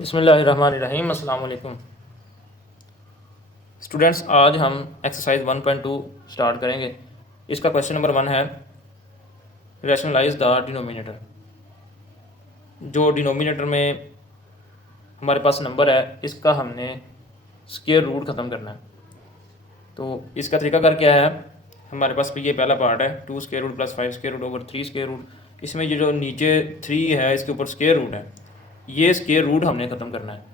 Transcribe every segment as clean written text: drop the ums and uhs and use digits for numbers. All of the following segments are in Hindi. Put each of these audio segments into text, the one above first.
बिस्मिल्लाहिर्रहमानिर्रहीम। अस्सलाम वालेकुम स्टूडेंट्स, आज हम एक्सरसाइज 1.2 स्टार्ट करेंगे। इसका क्वेश्चन नंबर 1 है रैशनलाइज द डिनोमिनेटर। जो डिनोमिनेटर में हमारे पास नंबर है, इसका हमने स्क्वायर रूट ख़त्म करना है। तो इसका तरीकाकार क्या है? हमारे पास ये पहला पार्ट है 2 square root plus 5 square root over 3 square root. इसमें ये जो नीचे 3 है, इसके ऊपर स्क्वायर रूट है, ये स्क्वायर रूट हमने ख़त्म करना है।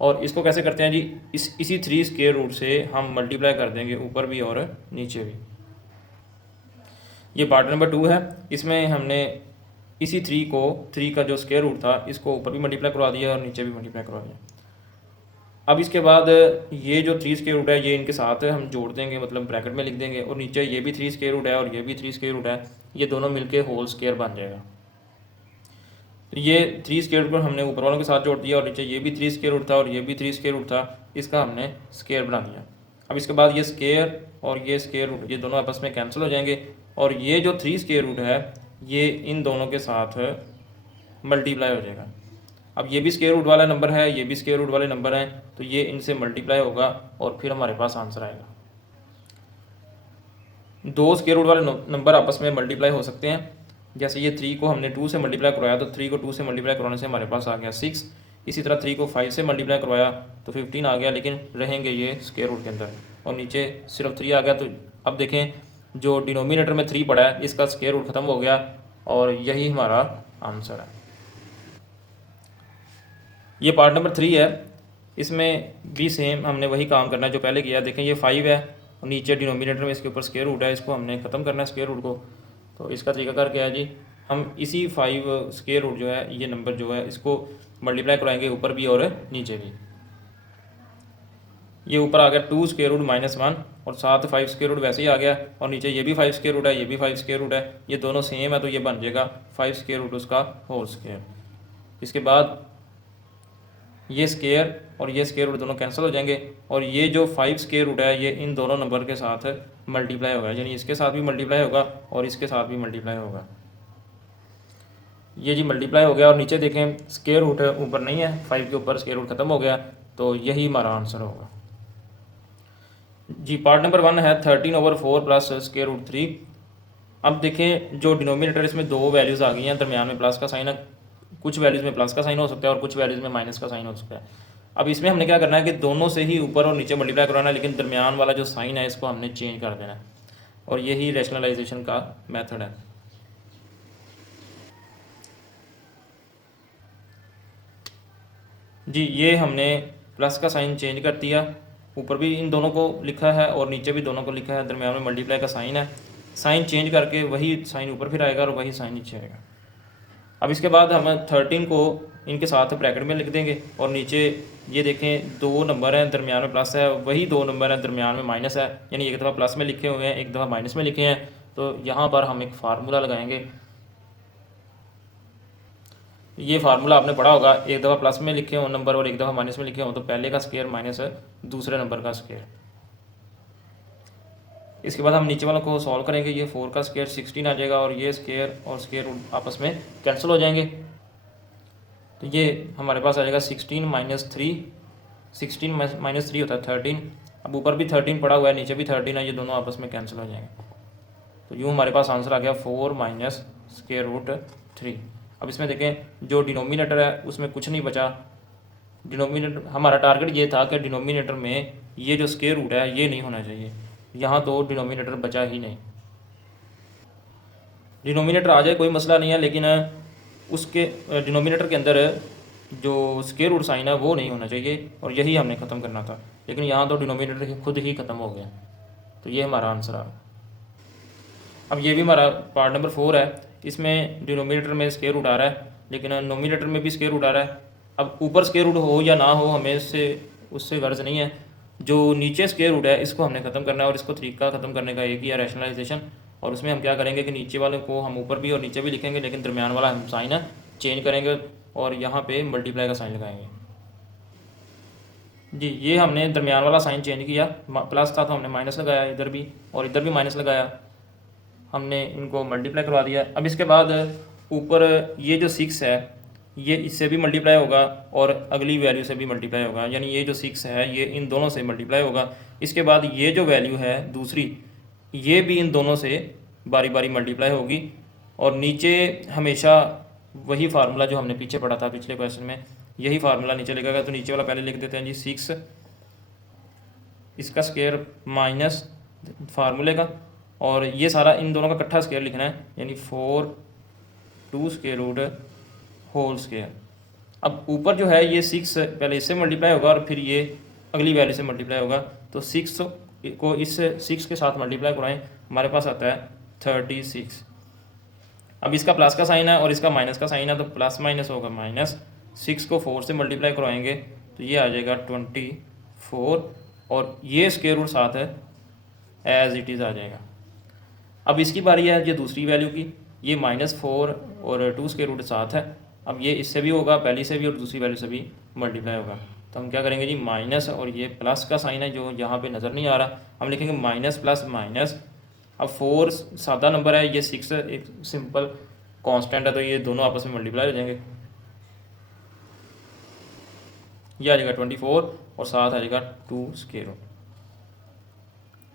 और इसको कैसे करते हैं जी? इसी 3 स्क्वायर रूट से हम मल्टीप्लाई कर देंगे ऊपर भी और नीचे भी। ये पार्ट नंबर 2 है। इसमें हमने इसी 3 का जो स्क्वायर रूट था, इसको ऊपर भी मल्टीप्लाई करवा दिया और नीचे भी मल्टीप्लाई करवा दिया। अब इसके बाद ये जो 3 स्क्वायर रूट है, ये इनके साथ हम जोड़ देंगे, मतलब ब्रैकेट में लिख देंगे। और नीचे ये भी 3 स्क्वायर रूट है और ये भी 3 स्क्वायर रूट है, ये दोनों मिलके होल स्क्वायर बन जाएगा। तो ये 3 स्क्वायर रूट पर हमने ऊपर वालों के साथ जोड़ दिया और नीचे ये भी 3 स्क्वायर रूट था और ये भी 3 स्क्वायर रूट था, इसका हमने स्क्वायर बना दिया। अब इसके बाद ये स्क्वायर और ये स्क्वायर रूट, ये दोनों आपस में कैंसिल हो जाएंगे और ये जो 3 स्क्वायर रूट है, ये इन दोनों के साथ मल्टीप्लाई हो जाएगा। अब ये भी स्क्वायर रूट वाला नंबर है, ये भी स्क्वायर रूट वाले नंबर हैं, तो ये इनसे मल्टीप्लाई होगा और फिर हमारे पास आंसर आएगा। 2 स्क्वायर रूट वाले नंबर आपस में मल्टीप्लाई हो सकते हैं। जैसे ये 3 को हमने 2 से मल्टीप्लाई करवाया, तो 3 को 2 से मल्टीप्लाई करवाने से हमारे पास आ गया 6। इसी तरह 3 को 5 से मल्टीप्लाई करवाया तो 15 आ गया, लेकिन रहेंगे ये स्क्वायर रूट के अंदर। और नीचे सिर्फ 3 आ गया। तो अब देखें, जो डिनोमिनेटर में 3 पड़ा है, इसका स्क्वायर रूट ख़त्म हो गया और यही हमारा आंसर है। ये पार्ट नंबर 3 है। इसमें भी सेम हमने वही काम करना है जो पहले किया। देखें, ये 5 है और नीचे डिनोमिनेटर में इसके ऊपर स्क्वायर रूट है, इसको हमने ख़त्म करना है स्क्वायर रूट को। तो इसका तरीकाकार क्या है जी? हम इसी 5 स्क्वायर रूट जो है, ये नंबर जो है, इसको मल्टीप्लाई कराएंगे ऊपर भी और नीचे भी। ये ऊपर आ गया 2 स्क्वायर रूट -1 और साथ 5 स्क्वायर रूट वैसे ही आ गया और नीचे ये भी 5 स्क्वायर रूट है, ये भी 5 स्क्वायर रूट है, ये दोनों सेम है, तो ये बन जाएगा 5 स्क्वायर रूट उसका होल स्क्वायर। इसके बाद ये स्क्वायर और ये स्क्वायर रूट दोनों कैंसिल हो जाएंगे और ये जो 5 स्क्वायर रूट है, ये इन दोनों नंबर के साथ मल्टीप्लाई होगा, यानी इसके साथ भी मल्टीप्लाई होगा और इसके साथ भी मल्टीप्लाई होगा। ये जी मल्टीप्लाई हो गया और नीचे देखें स्क्वायर रूट ऊपर नहीं है, 5 के ऊपर स्क्वायर रूट ख़त्म हो गया, तो यही हमारा आंसर होगा जी। पार्ट नंबर 1 है 13/4 प्लस स्क्वायर रूट 3। अब देखें, जो डिनोमिनेटर, इसमें 2 वैल्यूज़ आ गई हैं, दरमियान में प्लस का साइन है। कुछ वैल्यूज़ में प्लस का साइन हो सकता है और कुछ वैल्यूज़ में माइनस का साइन हो सकता है। अब इसमें हमने क्या करना है कि दोनों से ही ऊपर और नीचे मल्टीप्लाई कराना है, लेकिन दरमियान वाला जो साइन है, इसको हमने चेंज कर देना है और यही रैशनलाइजेशन का मेथड है। जी, ये हमने प्लस का साइन चेंज कर दिया, ऊपर भी इन दोनों को लिखा है और नीचे भी दोनों को लिखा है, दरमियान में मल्टीप्लाई का साइन है। साइन चेंज करके वही साइन ऊपर फिर आएगा और वही साइन नीचे आएगा। अब इसके बाद हम 13 को इनके साथ ब्रैकेट में लिख देंगे और नीचे ये देखें 2 नंबर हैं, दरमियान में प्लस है, वही 2 नंबर हैं, दरमियान में माइनस है, यानी एक दफ़ा प्लस में लिखे हुए हैं, एक दफ़ा माइनस में लिखे हैं। तो यहाँ पर हम एक फार्मूला लगाएंगे। ये फार्मूला आपने पढ़ा होगा, एक दफ़ा प्लस में लिखे हों नंबर और एक दफ़ा माइनस में लिखे हों, तो पहले का स्क्वायर माइनस दूसरे नंबर का स्क्वायर। इसके बाद हम नीचे वालों को सॉल्व करेंगे। ये 4 का स्क्वायर 16 आ जाएगा और ये स्क्वायर और स्क्वायर आपस में कैंसिल हो जाएंगे, तो ये हमारे पास आ जाएगा 16 - 3। 16 - 3 होता है 13। अब ऊपर भी 13 पड़ा हुआ है, नीचे भी 13 है, ये दोनों आपस में कैंसिल हो जाएंगे। तो यूँ हमारे पास आंसर आ गया 4 - स्क्वायर रूट 3। अब इसमें देखें, जो डिनोमिनेटर है उसमें कुछ नहीं बचा। डिनोमिनेटर, हमारा टारगेट ये था कि डिनोमिनेटर में ये जो स्क्वायर रूट है, ये नहीं होना चाहिए। यहाँ तो डिनोमिनेटर बचा ही नहीं। डिनोमिनेटर आ जाए कोई मसला नहीं है, लेकिन उसके डिनोमिनेटर के अंदर जो स्क्वायर रूट साइन है वो नहीं होना चाहिए और यही हमने ख़त्म करना था, लेकिन यहाँ तो डिनोमिनेटर खुद ही ख़त्म हो गया, तो ये हमारा आंसर आ। अब ये भी हमारा पार्ट नंबर 4 है। इसमें डिनोमिनेटर में स्क्वायर रूट आ रहा है, लेकिन नोमिनेटर में भी स्क्वायर रूट आ रहा है। अब ऊपर स्क्वायर रूट हो या ना हो, हमें उससे गर्ज नहीं है। जो नीचे स्क्वायर रूट है, इसको हमने ख़त्म करना है और इसको तरीका ख़त्म करने का एक ही है, रैशनलाइजेशन। और उसमें हम क्या करेंगे कि नीचे वाले को हम ऊपर भी और नीचे भी लिखेंगे, लेकिन दरमियान वाला हम साइन चेंज करेंगे और यहाँ पे मल्टीप्लाई का साइन लगाएंगे। जी, ये हमने दरमियान वाला साइन चेंज किया, प्लस था तो हमने माइनस लगाया इधर भी और इधर भी माइनस लगाया, हमने इनको मल्टीप्लाई करवा दिया। अब इसके बाद ऊपर ये जो 6 है, ये इससे भी मल्टीप्लाई होगा और अगली वैल्यू से भी मल्टीप्लाई होगा, यानी ये जो 6 है ये इन दोनों से मल्टीप्लाई होगा। इसके बाद ये जो वैल्यू है दूसरी, ये भी इन दोनों से बारी बारी मल्टीप्लाई होगी। और नीचे हमेशा वही फार्मूला जो हमने पीछे पढ़ा था पिछले क्वेश्चन में, यही फार्मूला नीचे लिखेगा। तो नीचे वाला पहले लिख देते हैं जी 6, इसका स्क्वायर माइनस फार्मूले का, और ये सारा इन दोनों का इकट्ठा स्क्वायर लिखना है, यानी 4 2 स्क्वायर रूट होल स्क्वायर। अब ऊपर जो है ये 6 पहले इससे मल्टीप्लाई होगा और फिर ये अगली वैल्यू से मल्टीप्लाई होगा। तो 6 को इस 6 के साथ मल्टीप्लाई कराएं, हमारे पास आता है 36। अब इसका प्लस का साइन है और इसका माइनस का साइन है, तो प्लस माइनस होगा माइनस। 6 को 4 से मल्टीप्लाई करवाएंगे तो ये आ जाएगा 24, और ये स्क्वायर रूट 7 है, एज इट इज़ आ जाएगा। अब इसकी बारी है ये दूसरी वैल्यू की, ये -4 और 2 स्क्वायर रूट 7 है। अब ये इससे भी होगा, पहली से भी और दूसरी वैल्यू से भी मल्टीप्लाई होगा। तो हम क्या करेंगे जी, माइनस और ये प्लस का साइन है जो यहाँ पे नज़र नहीं आ रहा, हम लिखेंगे माइनस प्लस माइनस। अब 4 सादा नंबर है, ये 6 एक सिंपल कांस्टेंट है, तो ये दोनों आपस में मल्टीप्लाई हो जाएंगे। ये आ जाएगा 24 और 7 आ जाएगा 2 स्क्वायर रूट।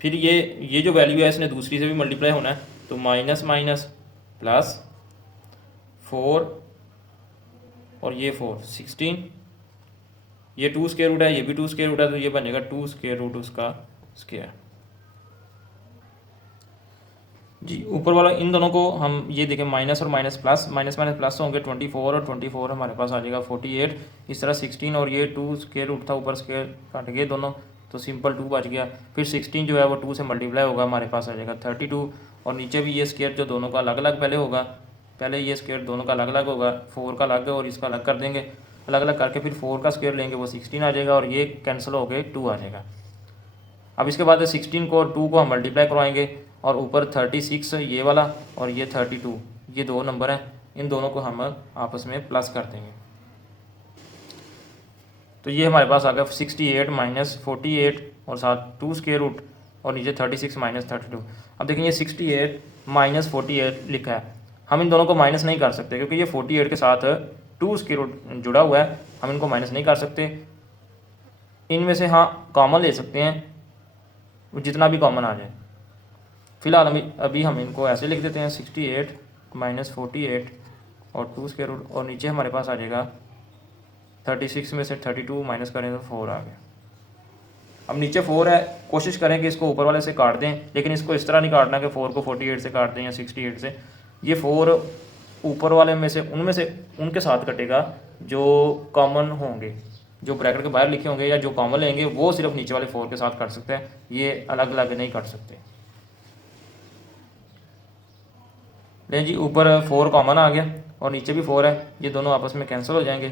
फिर ये जो वैल्यू है इसने दूसरी से भी मल्टीप्लाई होना है, तो माइनस माइनस प्लस 4 और ये 4 16, ये 2 स्क्वायर रूट है, ये भी 2 स्क्वायर रूट है, तो ये बनेगा 2 स्क्वायर रूट उसका स्क्वायर। जी ऊपर वाला इन दोनों को हम ये देखें, माइनस और minus plus, minus minus plus होंगे 24 और 24 हमारे पास आ जाएगा 48। इस तरह 16 और ये 2 स्क्वायर रूट था, ऊपर स्क्वायर काट गए दोनों, तो सिंपल 2 बच गया। फिर 16 जो है वो 2 से मल्टीप्लाई होगा, हमारे पास आ जाएगा 32, और नीचे भी ये स्क्वायर जो दोनों का अलग अलग पहले होगा, पहले ये स्क्वायर दोनों का अलग अलग होगा, 4 का अलग है और इसका अलग कर देंगे, अलग अलग करके फिर 4 का स्क्वायर लेंगे, वो 16 आ जाएगा, और ये कैंसिल हो गए 2 आ जाएगा। अब इसके बाद 16 को और 2 को हम मल्टीप्लाई करवाएंगे, और ऊपर 36 ये वाला और ये 32, ये दो नंबर हैं, इन दोनों को हम आपस में प्लस कर देंगे। तो ये हमारे पास आ गया 68 माइनस 48 और साथ 2 स्क्वायर रूट और नीचे 36 माइनस 32। अब देखें ये 68 माइनस 48 लिखा है, हम इन दोनों को माइनस नहीं कर सकते क्योंकि ये 48 के साथ 2 स्क्वायर रूट जुड़ा हुआ है, हम इनको माइनस नहीं कर सकते। इनमें से हाँ कॉमन ले सकते हैं, जितना भी कॉमन आ जाए। फिलहाल अभी हम इनको ऐसे लिख देते हैं 68 माइनस 48 और 2 स्क्वायर रूट, और नीचे हमारे पास आ जाएगा 36 में से 32 माइनस करें तो 4 आ गया। अब नीचे 4 है, कोशिश करें कि इसको ऊपर वाले से काट दें, लेकिन इसको इस तरह नहीं काटना कि 4 को 48 से काट दें या 68 से। ये 4 ऊपर वाले में से उनके साथ कटेगा जो कॉमन होंगे, जो ब्रैकेट के बाहर लिखे होंगे या जो कॉमन लेंगे वो सिर्फ नीचे वाले 4 के साथ काट सकते हैं, ये अलग अलग नहीं काट सकते। लेकिन जी ऊपर 4 कॉमन आ गया और नीचे भी 4 है, ये दोनों आपस में कैंसिल हो जाएंगे,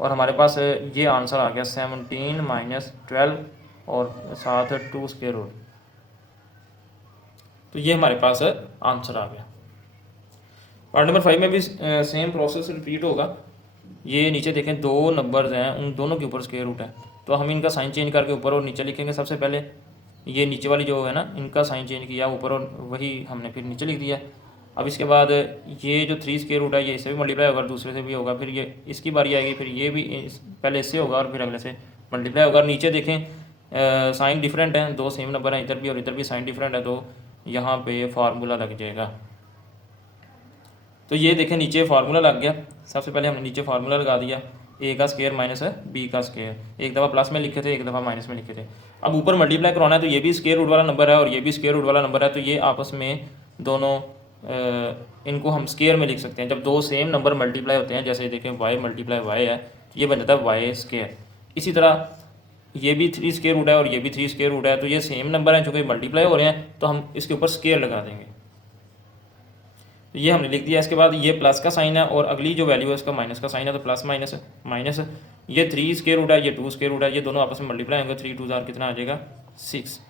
और हमारे पास ये आंसर आ गया 17 माइनस 12 और साथ 2 स्क्वायर रूट। तो ये हमारे पास आंसर आ गया। पार्ट नंबर 5 में भी सेम प्रोसेस रिपीट होगा। ये नीचे देखें दो नंबर्स हैं, उन दोनों के ऊपर स्क्वायर रूट है, तो हम इनका साइन चेंज करके ऊपर और नीचे लिखेंगे। सबसे पहले ये नीचे वाली जो है ना, इनका साइन चेंज किया ऊपर और वही हमने फिर नीचे लिख दिया। अब इसके बाद ये जो 3 स्क्वायर रूट है ये इससे भी मल्टीप्लाई होगा, दूसरे से भी होगा, फिर ये इसकी बारी आएगी, फिर ये भी पहले इससे होगा और फिर अगले से मल्टीप्लाई होगा। नीचे देखें साइन डिफरेंट है, दो सेम नंबर हैं, इधर भी और इधर भी साइन डिफरेंट है, तो यहाँ पे फार्मूला लग जाएगा। तो ये देखें नीचे फार्मूला लग गया। सबसे पहले हमने नीचे फार्मूला लगा दिया, ए का स्क्वायर माइनस बी का स्क्वायर, एक दफ़ा प्लस में लिखे थे, एक दफ़ा माइनस में लिखे थे। अब ऊपर मल्टीप्लाई करवाना है, तो ये भी स्क्वायर रूट वाला नंबर है और ये भी स्क्वायर रूट वाला नंबर है, तो ये आपस में दोनों इनको हम स्क्वायर में लिख सकते हैं। जब दो सेम नंबर मल्टीप्लाई होते हैं, जैसे देखें y मल्टीप्लाई y है, तो ये बन जाता है y स्क्वायर। इसी तरह ये भी 3 स्क्वायर रूट है और ये भी 3 स्क्वायर रूट है, तो ये सेम नंबर हैं, चूँकि मल्टीप्लाई हो रहे हैं तो हम इसके ऊपर स्क्वायर लगा देंगे। तो ये हमने लिख दिया। इसके बाद ये प्लस का साइन है और अगली जो वैल्यू है उसका माइनस का साइन है, तो प्लस माइनस माइनस। ये 3 स्क्वायर रूट है, ये 2 स्क्वायर रूट है, ये दोनों आपस में मल्टीप्लाई होंगे, 3 2 जार कितना आ जाएगा 6।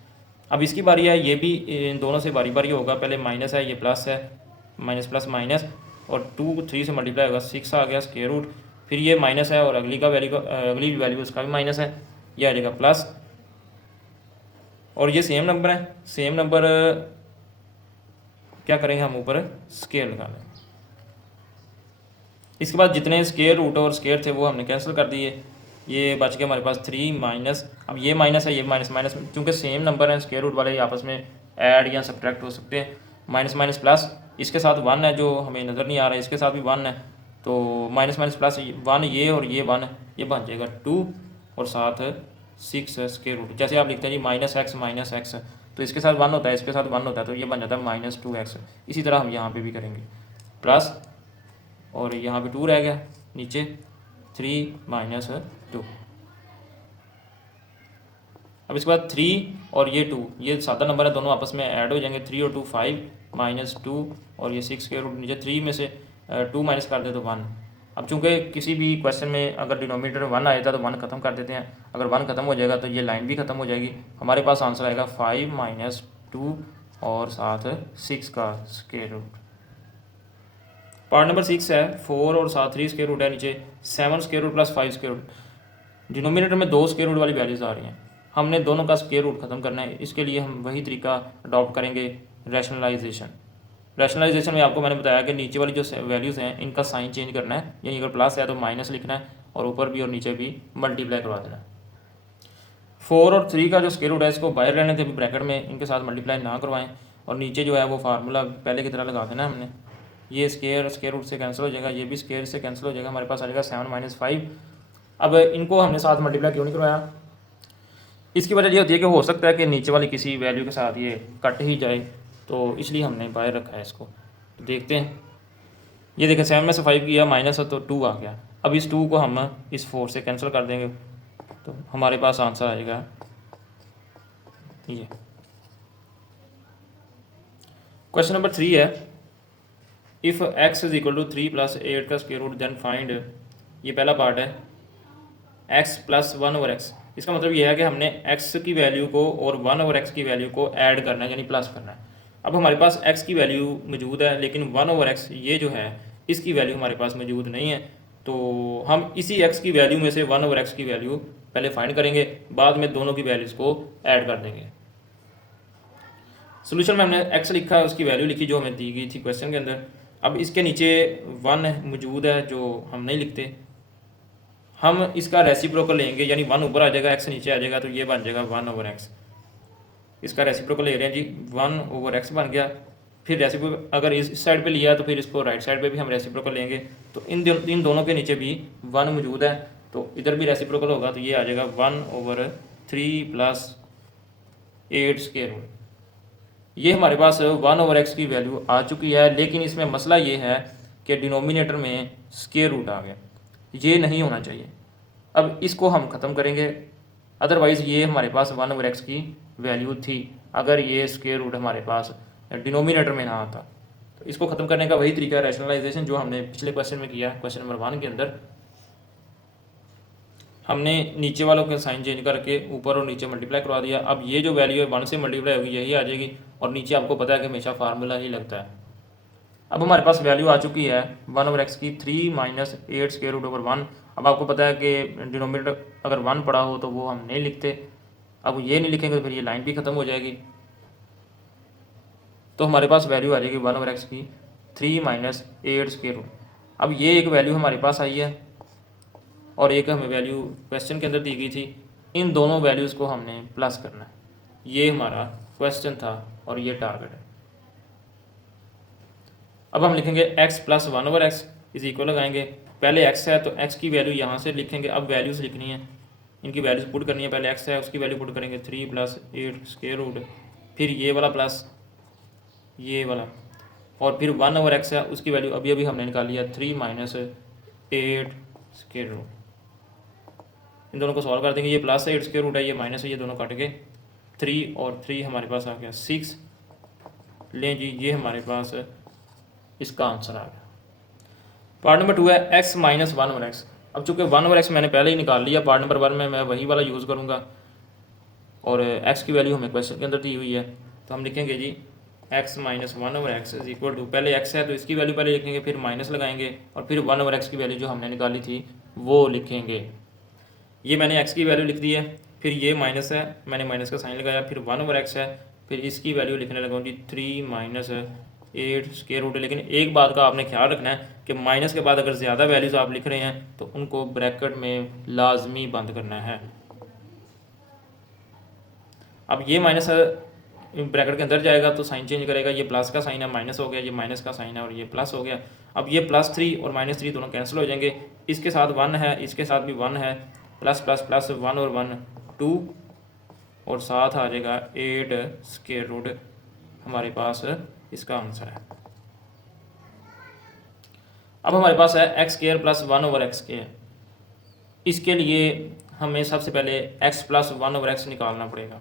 अब इसकी बारी है, ये भी इन दोनों से बारी बारी होगा, पहले माइनस है, ये प्लस है, माइनस प्लस माइनस, और 2 3 से मल्टीप्लाई होगा, 6 आ गया स्क्वायर रूट, फिर ये माइनस है और अगली वैल्यू उसका भी माइनस है, ये आ जाएगा प्लस। और ये सेम नंबर है, सेम नंबर क्या करेंगे हम ऊपर स्क्वायर लगा लेंगे। इसके बाद जितने स्केयर रूट और स्केयर थे वो हमने कैंसिल कर दिए, ये बच गया हमारे पास 3 माइनस, अब ये माइनस है ये माइनस माइनस, चूँकि सेम नंबर हैं स्केयर रूट वाले, ये आपस में ऐड या सब्ट्रैक्ट हो सकते हैं, माइनस माइनस प्लस, इसके साथ 1 है जो हमें नज़र नहीं आ रहा है, इसके साथ भी 1 है, तो माइनस माइनस प्लस 1 ये और ये 1, ये बन जाएगा 2 और साथ 6 स्केयर रूट। जैसे आप लिखते हैं जी माइनस एक्स, तो इसके साथ 1 होता है, इसके साथ 1 होता है, तो ये बन जाता है -2x। इसी तरह हम यहाँ पे भी करेंगे, प्लस और यहाँ पे 2 रह गया, नीचे 3 माइनस 2। अब इसके बाद 3 और ये 2, ये सादा नंबर है, दोनों आपस में ऐड हो जाएंगे, 3 और 2 5 -2 और ये 6 के रूट नीचे 3 में से 2 माइनस कर दे तो 1। अब चूंकि किसी भी क्वेश्चन में अगर डिनोमिनेटर 1 आएगा तो 1 खत्म कर देते हैं, अगर 1 खत्म हो जाएगा तो ये लाइन भी खत्म हो जाएगी, हमारे पास आंसर आएगा 5 - 2 और साथ 6 का स्क्वायर रूट। पार्ट नंबर 6 है 4 और साथ 3 स्क्वायर रूट है, नीचे 7 square root plus 5 square root. Denominator में 2 स्क्वायर रूट वाली वैल्यूज आ रही हैं, हमने दोनों का स्क्वायर रूट खत्म करना है। इसके लिए हम वही तरीका अडॉप्ट करेंगे, रैशनलाइजेशन। रैशनलाइजेशन में आपको मैंने बताया कि नीचे वाली जो वैल्यूज़ हैं इनका साइन चेंज करना है, यानी अगर प्लस है तो माइनस लिखना है और ऊपर भी और नीचे भी मल्टीप्लाई करवा देना है। 4 और 3 का जो स्क्वायर रूट है इसको बाहर रहने थे, अभी ब्रैकेट में इनके साथ मल्टीप्लाई ना करवाएं, और नीचे जो है वो फार्मूला पहले की तरह लगा देना है हमने। ये स्क्वायर रूट से कैंसिल हो जाएगा, ये भी स्क्वायर से कैंसिल हो जाएगा, हमारे पास आ जाएगा 7 - 5। अब इनको हमने साथ मल्टीप्लाई क्यों नहीं करवाया, इसकी वजह ये होती है कि हो सकता है कि नीचे वाली किसी वैल्यू के साथ ये कट ही जाए, तो इसलिए हमने बाहर रखा है इसको। तो देखते हैं, ये देखें 7 में से 5 किया माइनस तो 2 आ गया। अब इस 2 को हम इस 4 से कैंसिल कर देंगे, तो हमारे पास आंसर आएगा ये। क्वेश्चन नंबर 3 है, if x is equal to 3 + 8 का स्क्वायर रूट देन फाइंड, ये पहला पार्ट है, x + 1/x। इसका मतलब ये है कि हमने x की वैल्यू को और 1/x की वैल्यू को ऐड करना है, यानी प्लस करना है। अब हमारे पास x की वैल्यू मौजूद है, लेकिन 1/x ये जो है इसकी वैल्यू हमारे पास मौजूद नहीं है, तो हम इसी x की वैल्यू में से 1/x की वैल्यू पहले फाइंड करेंगे, बाद में दोनों की वैल्यूज़ को ऐड कर देंगे। सोल्यूशन में हमने x लिखा है, उसकी वैल्यू लिखी जो हमें दी गई थी क्वेश्चन के अंदर। अब इसके नीचे 1 मौजूद है जो हम नहीं लिखते, हम इसका रेसिप्रोकल लेंगे, यानी 1 ऊपर आ जाएगा x नीचे आ जाएगा, तो ये बन जाएगा 1/x। इसका रेसिप्रोकल ले रहे हैं जी, 1/x बन गया। फिर रेसिप्रोकल अगर इस साइड पे लिया तो फिर इसको राइट साइड पे भी हम रेसिप्रोकल लेंगे, तो इन दोनों के नीचे भी 1 मौजूद है, तो इधर भी रेसिप्रोकल होगा, तो ये आ जाएगा 1/3 + 8 स्क्वायर रूट। ये हमारे पास 1/x की वैल्यू आ चुकी है, लेकिन इसमें मसला ये है कि डिनोमिनेटर में स्क्वायर रूट आ गया, ये नहीं होना चाहिए। अब इसको हम ख़त्म करेंगे, अदरवाइज़ ये हमारे पास 1/x की वैल्यू थी अगर ये स्क्वायर रूट हमारे पास डिनोमिनेटर में ना आता। तो इसको ख़त्म करने का वही तरीका है रैशनलाइजेशन, जो हमने पिछले क्वेश्चन में किया। क्वेश्चन नंबर 1 के अंदर हमने नीचे वालों के साइन चेंज करके ऊपर और नीचे मल्टीप्लाई करवा दिया। अब ये जो वैल्यू है 1 से मल्टीप्लाई होगी यही आ जाएगी, और नीचे आपको पता है कि हमेशा फार्मूला ही लगता है। अब हमारे पास वैल्यू आ चुकी है 1/x की 3 - 8 स्क्वायर रूट ओवर 1। अब आपको पता है कि डिनोमिनेटर अगर 1 पड़ा हो तो वो हम नहीं लिखते, अब ये नहीं लिखेंगे तो फिर ये लाइन भी ख़त्म हो जाएगी, तो हमारे पास वैल्यू आ जाएगी 1/x की 3 - 8 स्क्वायर रूट। अब ये एक वैल्यू हमारे पास आई है और एक हमें वैल्यू क्वेश्चन के अंदर दी गई थी, इन दोनों वैल्यूज़ को हमने प्लस करना है। ये हमारा क्वेश्चन था और ये टारगेट है। अब हम लिखेंगे x + 1/x इज इक्वल लगाएंगे, पहले x है तो x की वैल्यू यहाँ से लिखेंगे, अब वैल्यूज़ लिखनी है, इनकी वैल्यूज़ पुट करनी है। पहले x है उसकी वैल्यू पुट करेंगे 3 + 8 स्क्वायर रूट, फिर ये वाला प्लस ये वाला, और फिर 1/x है उसकी वैल्यू अभी अभी हमने निकाली है 3 - 8 स्क्वायर रूट। इन दोनों को सॉल्व कर देंगे, ये प्लस 8 स्क्वायर रूट है, ये माइनस है, ये दोनों कट के 3 और 3 हमारे पास आ गया 6। लें जी, ये हमारे पास इसका आंसर आ गया। पार्ट नंबर 2 है x - 1/x। अब चूंकि 1/x मैंने पहले ही निकाल लिया, पार्ट नंबर 1 में मैं वही वाला यूज़ करूँगा, और x की वैल्यू हमें क्वेश्चन के अंदर दी हुई है, तो हम लिखेंगे जी x - 1/x is equal to, पहले x है तो इसकी वैल्यू पहले लिखेंगे, फिर माइनस लगाएंगे और फिर 1/x की वैल्यू जो हमने निकाली थी वो लिखेंगे। ये मैंने x की वैल्यू लिख दी है, फिर ये माइनस है, मैंने माइनस का साइन लगाया, फिर 1/x है, फिर इसकी वैल्यू लिखने लगा जी 3 - 8 स्क्वायर रूट। लेकिन एक बात का आपने ख्याल रखना है कि माइनस के बाद अगर ज़्यादा वैल्यूज़ आप लिख रहे हैं तो उनको ब्रैकेट में लाजमी बंद करना है। अब ये माइनस ब्रैकेट के अंदर जाएगा तो साइन चेंज करेगा, ये प्लस का साइन है माइनस हो गया, ये माइनस का साइन है और ये प्लस हो गया। अब ये +3 और -3 दोनों कैंसिल हो जाएंगे, इसके साथ 1 है, इसके साथ भी 1 है, प्लस प्लस प्लस 1 और 1 2 और साथ आ जाएगा 8 स्क्वायर रूट हमारे पास इसका आंसर है। अब हमारे पास है x² + 1/x²। इसके लिए हमें सबसे पहले x + 1/x निकालना पड़ेगा।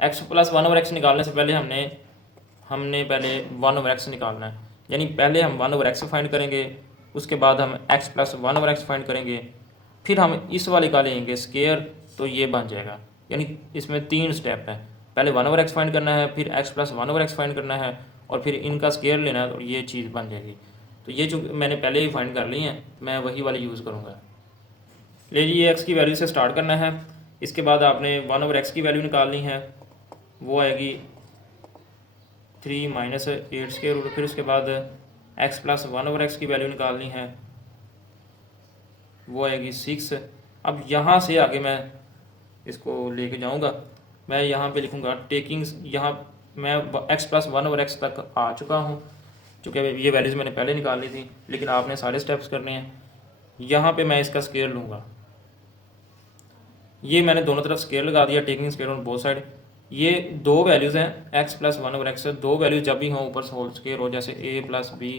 x + 1/x निकालने से पहले हमने पहले 1/x निकालना है, यानी पहले हम 1/x फाइंड करेंगे, उसके बाद हम x + 1/x फाइंड करेंगे, फिर हम इस वाले का लेंगे स्केयर, तो ये बन जाएगा। यानी इसमें 3 स्टेप है, पहले 1/x फाइंड करना है, फिर x + 1/x फाइंड करना है और फिर इनका स्केयर लेना है, और ये चीज़ बन जाएगी। तो ये जो मैंने पहले ही फाइंड कर ली हैं, मैं वही वाली यूज़ करूँगा। ले लीजिए x की वैल्यू से स्टार्ट करना है, इसके बाद आपने 1/x की वैल्यू निकालनी है, वो आएगी 3 - 8 स्क्वायर रूट। फिर उसके बाद x + 1/x की वैल्यू निकालनी है, वो आएगी 6। अब यहाँ से आगे मैं इसको लेके जाऊँगा, मैं यहाँ पे लिखूँगा टेकिंग, यहाँ मैं x + 1/x तक आ चुका हूँ, चूँकि ये वैल्यूज़ मैंने पहले निकाल ली थी, लेकिन आपने सारे स्टेप्स करने हैं। यहाँ पे मैं इसका स्केयर लूँगा, ये मैंने दोनों तरफ स्केयर लगा दिया, taking square on both side. ये 2 वैल्यूज़ हैं x + 1/x, 2 वैल्यूज जब भी हों ऊपर से होल स्केयर हो, जैसे a + b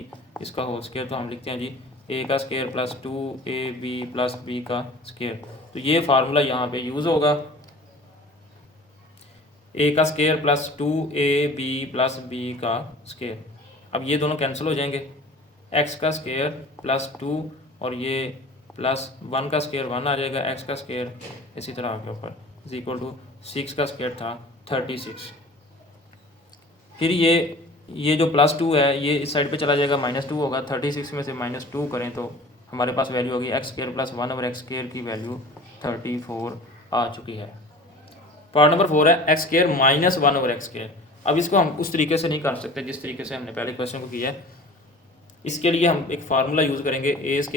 इसका होल स्केयर, तो हम लिखते हैं जी a का स्केयर + 2ab + b का स्केयर। तो ये फार्मूला यहाँ पे यूज़ होगा, a का स्केयर + 2ab + b का स्केयर। अब ये दोनों कैंसिल हो जाएंगे, x का स्केयर + 2 और ये +1 का स्केयर 1 आ जाएगा, x का स्केयर इसी तरह आगे ऊपर = 6 का स्केयर था 36। फिर ये जो +2 है ये इस साइड पे चला जाएगा, -2 होगा, 36 में से -2 करें तो हमारे पास वैल्यू होगी x² + 1/x² की वैल्यू 34 आ चुकी है। पार्ट नंबर 4 है x² - 1/x²। अब इसको हम उस तरीके से नहीं कर सकते जिस तरीके से हमने पहले क्वेश्चन को किया है। इसके लिए हम एक फार्मूला यूज़ करेंगे, a²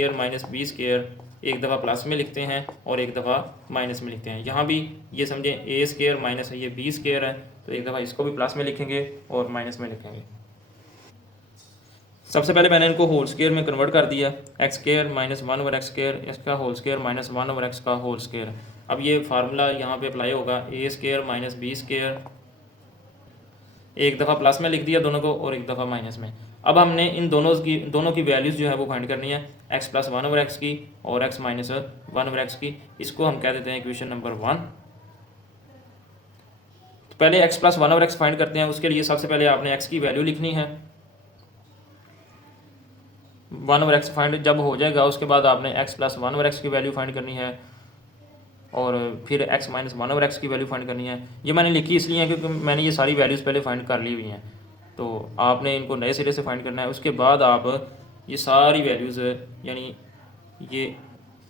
- b², एक दफ़ा प्लस में लिखते हैं और एक दफ़ा माइनस में लिखते हैं। यहाँ भी ये समझें a² माइनस ये b² है, तो एक दफ़ा इसको भी प्लस में लिखेंगे और माइनस में लिखेंगे। सबसे पहले मैंने इनको होल स्केयर में कन्वर्ट कर दिया, x² - 1/x², इसका होल स्केयर - 1/x का होल स्केयर। अब ये फार्मूला यहाँ पे अप्लाई होगा, a² - b², एक दफ़ा प्लस में लिख दिया दोनों को और एक दफ़ा माइनस में। अब हमने इन दोनों की वैल्यूज़ जो है वो फाइंड करनी है, x + 1/x की और x - 1/x की। इसको हम कह देते हैं इक्वेशन नंबर 1। तो पहले x + 1/x फाइंड करते हैं, उसके लिए सबसे पहले आपने x की वैल्यू लिखनी है। 1/x फाइंड जब हो जाएगा उसके बाद आपने x + 1/x की वैल्यू फाइंड करनी है और फिर x - 1/x की वैल्यू फाइंड करनी है। ये मैंने लिखी इसलिए है क्योंकि मैंने ये सारी वैल्यूज़ पहले फाइंड कर ली हुई हैं, तो आपने इनको नए सिरे से फाइंड करना है। उसके बाद आप ये सारी वैल्यूज़, यानी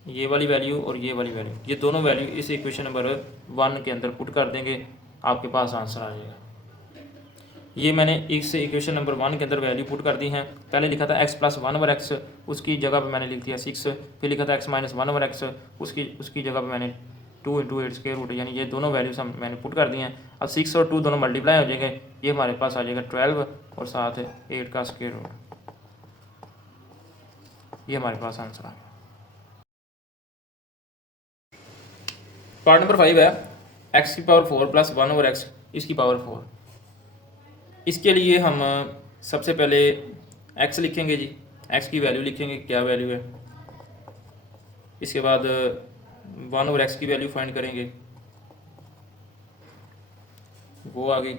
ये वाली वैल्यू और ये वाली वैल्यू, ये दोनों वैल्यू इस इक्वेशन नंबर 1 के अंदर पुट कर देंगे, आपके पास आंसर आ जाएगा। ये मैंने इस इक्वेशन नंबर 1 के अंदर वैल्यू पुट कर दी हैं। पहले लिखा था x + 1/x, उसकी जगह पे मैंने लिख दिया 6। फिर लिखा था x - 1/x, उसकी जगह पे मैंने 2 × 8 स्क्वायर रूट, यानी ये दोनों वैल्यूज मैंने पुट कर दी हैं। अब 6 और 2 दोनों मल्टीप्लाई हो जाएंगे, ये हमारे पास आ जाएगा 12 और साथ 8 का स्क्वायर रूट। ये हमारे पास आंसर आ गया। पार्ट नंबर 5 है x⁴ + 1/x इसकी पावर 4। इसके लिए हम सबसे पहले x लिखेंगे जी, x की वैल्यू लिखेंगे क्या वैल्यू है, इसके बाद 1/x की वैल्यू फाइंड करेंगे, वो आ गई,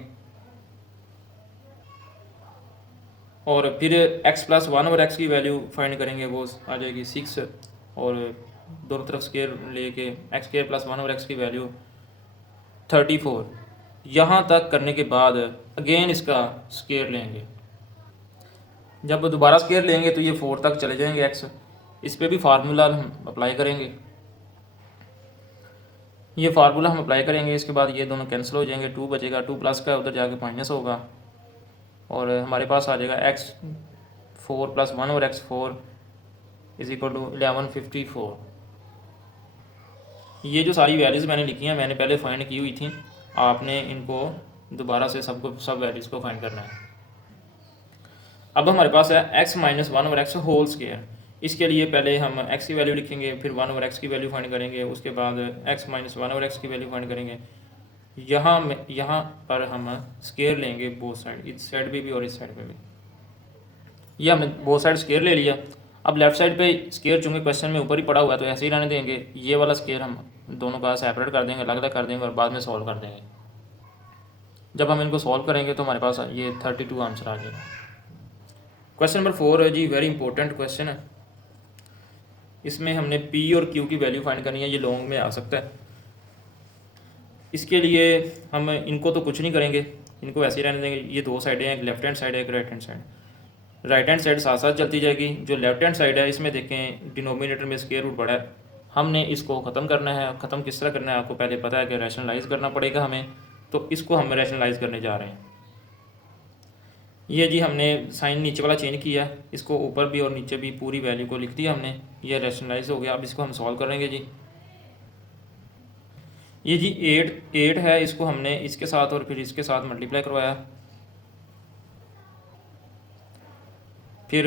और फिर x + 1/x की वैल्यू फाइंड करेंगे, वो आ जाएगी 6, और दोनों तरफ स्केयर लेके x² + 1/x की वैल्यू 34। यहाँ तक करने के बाद अगेन इसका स्केयर लेंगे, जब दोबारा स्केयर लेंगे तो ये 4 तक चले जाएंगे x। इस पर भी फार्मूला हम अप्लाई करेंगे, ये फार्मूला हम अप्लाई करेंगे। इसके बाद ये दोनों कैंसिल हो जाएंगे, 2 बचेगा, 2 प्लस का उधर जाके माइनस होगा और हमारे पास आ जाएगा 4 + 1 over x4 is equal to 1154। ये जो सारी वैल्यूज़ मैंने लिखी हैं मैंने पहले फाइंड की हुई थी, आपने इनको दोबारा से सब वैल्यूज़ को फाइंड करना है। अब हमारे पास है x - 1 over x whole square. इसके लिए पहले हम x की वैल्यू लिखेंगे, फिर 1 ओवर x की वैल्यू फाइंड करेंगे, उसके बाद x - 1 ओवर x की वैल्यू फाइंड करेंगे। यहाँ पर हम स्क्वायर लेंगे बोथ साइड, इस साइड पे भी और इस साइड पे भी। ये हमने बोथ साइड स्क्वायर ले लिया। अब लेफ्ट साइड पे स्क्वायर चूँकि क्वेश्चन में ऊपर ही पड़ा हुआ है तो ऐसे ही रहने देंगे। ये वाला स्क्वायर हम दोनों का सेपरेट कर देंगे, अलग अलग कर देंगे और बाद में सॉल्व कर देंगे। जब हम इनको सॉल्व करेंगे तो हमारे पास ये 32 आंसर आ जाएगा। क्वेश्चन नंबर 4 है जी, वेरी इंपॉर्टेंट क्वेश्चन है। इसमें हमने P और Q की वैल्यू फाइंड करनी है, ये लॉन्ग में आ सकता है। इसके लिए हम इनको तो कुछ नहीं करेंगे, इनको ऐसे ही रहने देंगे। ये दो साइडें हैं, एक लेफ्ट हैंड साइड है, एक right hand side. Right hand side साथ साथ चलती जाएगी। जो लेफ्ट हैंड साइड है इसमें देखें डिनोमिनेटर में स्क्वायर रूट बड़ा है, हमने इसको ख़त्म करना है। ख़त्म किस तरह करना है आपको पहले पता है कि रैशनलाइज करना पड़ेगा हमें, तो इसको हम रैशनलाइज करने जा रहे हैं। ये जी हमने साइन नीचे वाला चेंज किया, इसको ऊपर भी और नीचे भी पूरी वैल्यू को लिख दिया हमने, ये रैशनलाइज हो गया। अब इसको हम सॉल्व करेंगे जी। ये जी 8 है, इसको हमने इसके साथ और फिर इसके साथ मल्टीप्लाई करवाया, फिर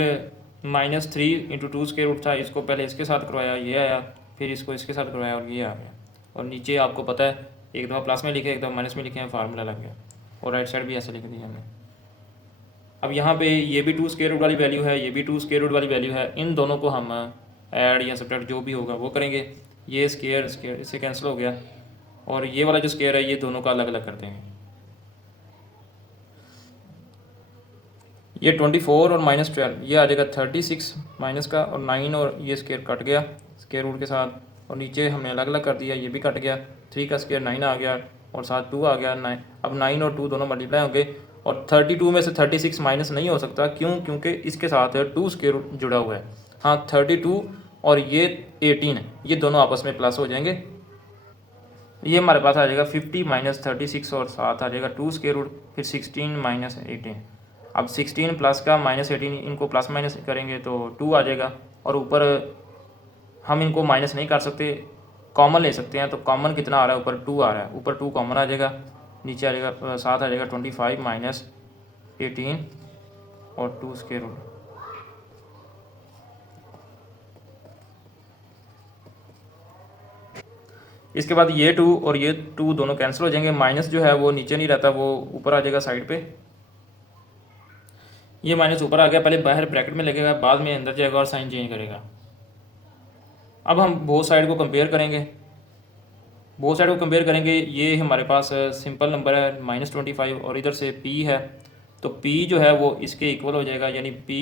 -3 × 2 स्क्वायर रूट था, इसको पहले इसके साथ करवाया, ये आया, फिर इसको इसके साथ करवाया और ये आ गया। और नीचे आपको पता है एक दफ़ा प्लस में लिखे एक दफ़ा माइनस में लिखे हैं, फार्मूला लग गया। और राइट साइड भी ऐसे लिख दिया हमने। अब यहाँ पे ये भी 2 स्क्वायर रूट वाली वैल्यू है, ये भी 2 स्क्वायर रूट वाली वैल्यू है। इन दोनों को हम ऐड या सब्ट्रैक्ट जो भी होगा वो करेंगे। ये स्क्वायर इससे कैंसिल हो गया और ये वाला जो स्क्वायर है ये दोनों का अलग अलग कर देंगे। ये 24 और -12 ये आ जाएगा 36 माइनस का, और 9 और ये स्क्वायर कट गया स्क्वायर रूट के साथ, और नीचे हमने अलग अलग कर दिया, ये भी कट गया। 3 का स्क्वायर 9 आ गया और साथ 2 आ गया 9। अब 9 और 2 दोनों मल्टीप्लाई होंगे और 32 में से 36 माइनस नहीं हो सकता, क्यों? क्योंकि इसके साथ 2 स्क्वायर रूट जुड़ा हुआ है। हाँ 32 और ये 18 ये दोनों आपस में प्लस हो जाएंगे। ये हमारे पास आ जाएगा 50 - 36 और साथ आ जाएगा 2 स्क्वायर रूट, फिर 16 - 18। अब 16 प्लस का -18 इनको प्लस माइनस करेंगे तो 2 आ जाएगा। और ऊपर हम इनको माइनस नहीं कर सकते, कॉमन ले सकते हैं। तो कॉमन कितना आ रहा है? ऊपर 2 आ रहा है, ऊपर 2 कॉमन आ जाएगा, नीचे आ जाएगा साथ आ जाएगा 25 - 18 और 2 स्क्वायर रूट। इसके बाद ये 2 और ये 2 दोनों कैंसिल हो जाएंगे। माइनस जो है वो नीचे नहीं रहता, वो ऊपर आ जाएगा साइड पे। ये माइनस ऊपर आ गया, पहले बाहर ब्रैकेट में लगेगा, बाद में अंदर जाएगा और साइन चेंज करेगा। अब हम बोथ साइड को कंपेयर करेंगे। बोथ साइड को कंपेयर करेंगे, ये हमारे पास सिंपल नंबर है -25 और इधर से p है, तो p जो है वो इसके इक्वल हो जाएगा, यानी p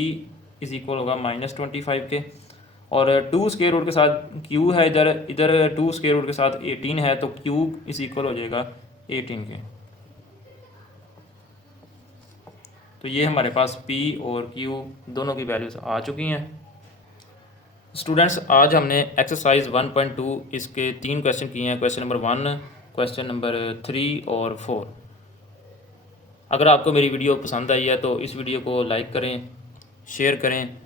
इज इक्वल होगा -25 के। और 2 स्क्वायर रूट के साथ q है, इधर 2 स्क्वायर रूट के साथ 18 है, तो q इज इक्वल हो जाएगा 18 के। तो ये हमारे पास p और q दोनों की वैल्यूज आ चुकी हैं। स्टूडेंट्स आज हमने एक्सरसाइज 1.2 इसके 3 क्वेश्चन किए हैं, क्वेश्चन नंबर 1, क्वेश्चन नंबर 3 और 4। अगर आपको मेरी वीडियो पसंद आई है तो इस वीडियो को लाइक करें, शेयर करें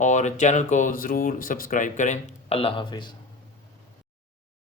और चैनल को ज़रूर सब्सक्राइब करें। अल्लाह हाफिज़।